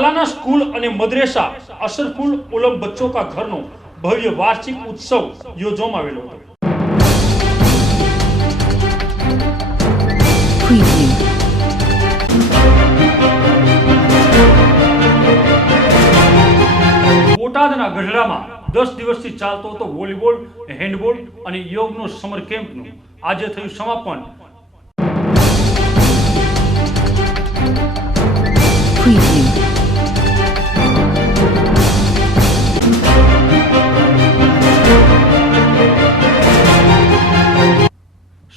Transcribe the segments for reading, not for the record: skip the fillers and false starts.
तालाना school और मदरेसा असरफुल उलम बच्चों का घर नो भव्य वार्षिक उत्सव योजવામાં આવેલો હતો। બોટાદના ગઢડામાં 10 દિવસથી ચાલતો હતો વોલીબોલ, હેન્ડબોલ અને યોગનો સમર કેમ્પનું આજે થયું સમાપન।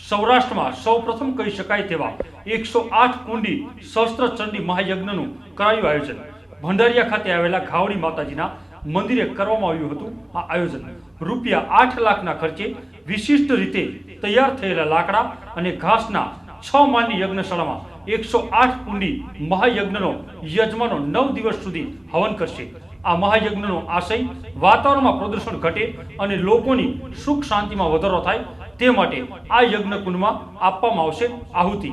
सौराष्ट्र में सौ प्रथम कही शकाय तेवा 108 कुंडी सहस्त्र चंडी महायज्ञનું કરાયું આયોજન। ભંડારીયા ખાતે આવેલા ઘાવડી માતાજીના મંદિરે કરવામાં આવ્યું હતું આ આયોજન। રૂપિયા 8 લાખના ખર્ચે વિશિષ્ટ રીતે તૈયાર થયેલા લાકડા અને ઘાસના 6 માળની યજ્ઞશાળામાં 108 કુંડી મહાયજ્ઞનો યજમાનો 9 દિવસ સુધી હવન કરશે। આ મહાયજ્ઞનો આશય વાતાવરણમાં પ્રદૂષણ ઘટે અને લોકોની સુખ શાંતિમાં વધારો થાય તે માટે આ યજ્ઞ કુંડમાં આપવામાં આવશે આહુતિ।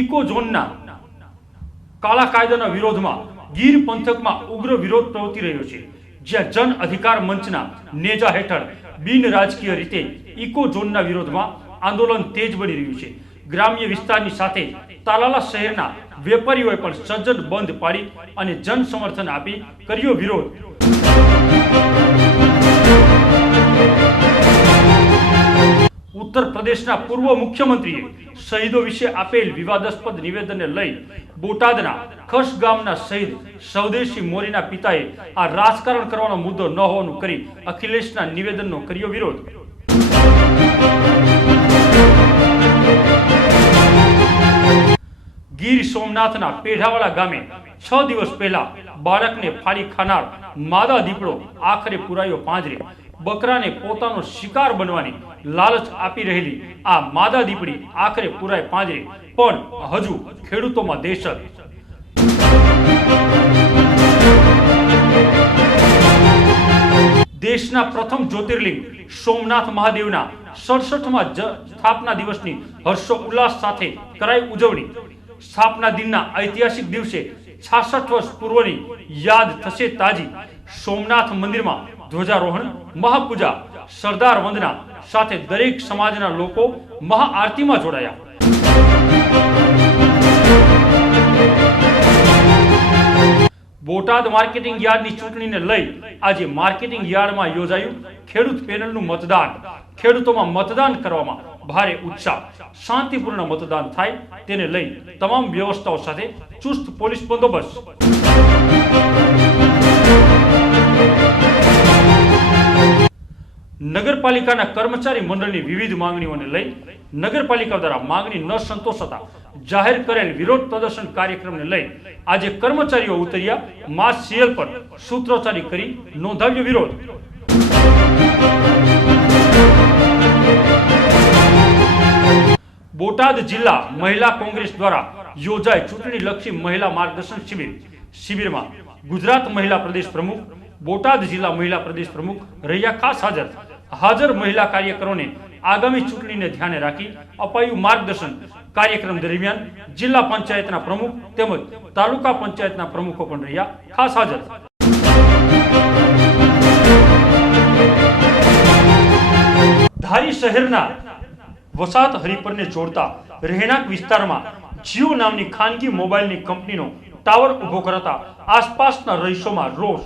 इको झोनना काला कायदाना विरोधमां गीर पंथकमां उग्र विरोध प्रवृत्ति रह्यो छे, ज्यां जन अधिकार मंचना नेजा हेठळ बिन राजकीय रीते इको झोनना विरोधमां आंदोलन तेज बनी रह्युं छे। ग्राम्य विस्तारनी साथे तालाला शहेरना वेपारीओए पण सज्जन बंध पाड़ी अने जन समर्थन आपी कर्यो विरोध। उत्तर प्रदेशना पूर्व मुख्यमंत्रीए शहीदों विषे आपेल विवादास्पद निवेदन लई बोटादना खस गामना शहीद स्वदेशी मोरीना पिताए आ राजकारण करवानो मुद्दो न होवानुं करी अखिलेशना निवेदननो कर्यो विरोध। गीर सोमनाथना पेढ़ावाड़ा गामे 6 दिवस पहला बाळकने फाड़ी खानार मादा दीपड़ो आखरे पुरायो પાંજરે। बकराने पोतानो शिकार बनवानी लालच आपी रहेली आ मादा दीपड़ी आखरे पुराय પાંજરે, पण हजू खेडूतोमां दहशत। देशना प्रथम ज्योतिर्लिंग सोमनाथ महादेवना 67मा स्थापना दिवसनी हर्षोल्लास साथे कराई उजवणी। स्थापना दिनना ऐतिहासिक दिवसे 66 वर्ष पूर्वनी याद थशे ताजी। सोमनाथ मंदिरमां ध्वजारोहण, महापूजा, सरदार वंदना साथे दरेक समाजना लोको महाआरतीमां जोड़ाया। बोटाद मार्केटिंग यार्डनी चूंटणीने लई आज मार्केटिंग यार्डमां योजायुं खेडूत पेनलनुं मतदान। खेडूतोमां मतदान करवामां भारे उत्साह। शांतिपूर्ण मतदान थाय तेने लई तमाम व्यवस्थाओं साथे चुस्त पोलीस बंदोबस्त। नगरपालिकाना कर्मचारी मंडळनी विविध मांगणीओने लई नगरपालिका द्वारा मांगणी न संतोषता जाहिर करेल विरोध प्रदर्शन कार्यक्रमने लई आज कर्मचारीओ उतर्या मास सीएल पर सूत्रोच्चारी करी नोंधाव्यो विरोध। बोटाद जिला महिला कांग्रेस द्वारा योजाय चूंटणी लक्षी महिला मार्गदर्शन शिबिर में गुजरात महिला प्रदेश प्रमुख, बोटाद जिला महिला प्रदेश प्रमुख रह्या खास हाजर महिला कार्यकरों ने आगामी चूंटणी ने ध्यान राखी अपायु मार्गदर्शन। कार्यक्रम दरमियान जिला पंचायतना प्रमुख तेमज तालुका पंचायतना प्रमुखों पण रह्या खास हाजर। धारी शहेरना वसाहत हरिपर ने जोड़ता રહેણાંક વિસ્તારમાં જીઓ નામની ખાનગી મોબાઈલની કંપનીનો टावर उभो करता आसपासना रहीशोमां रोष।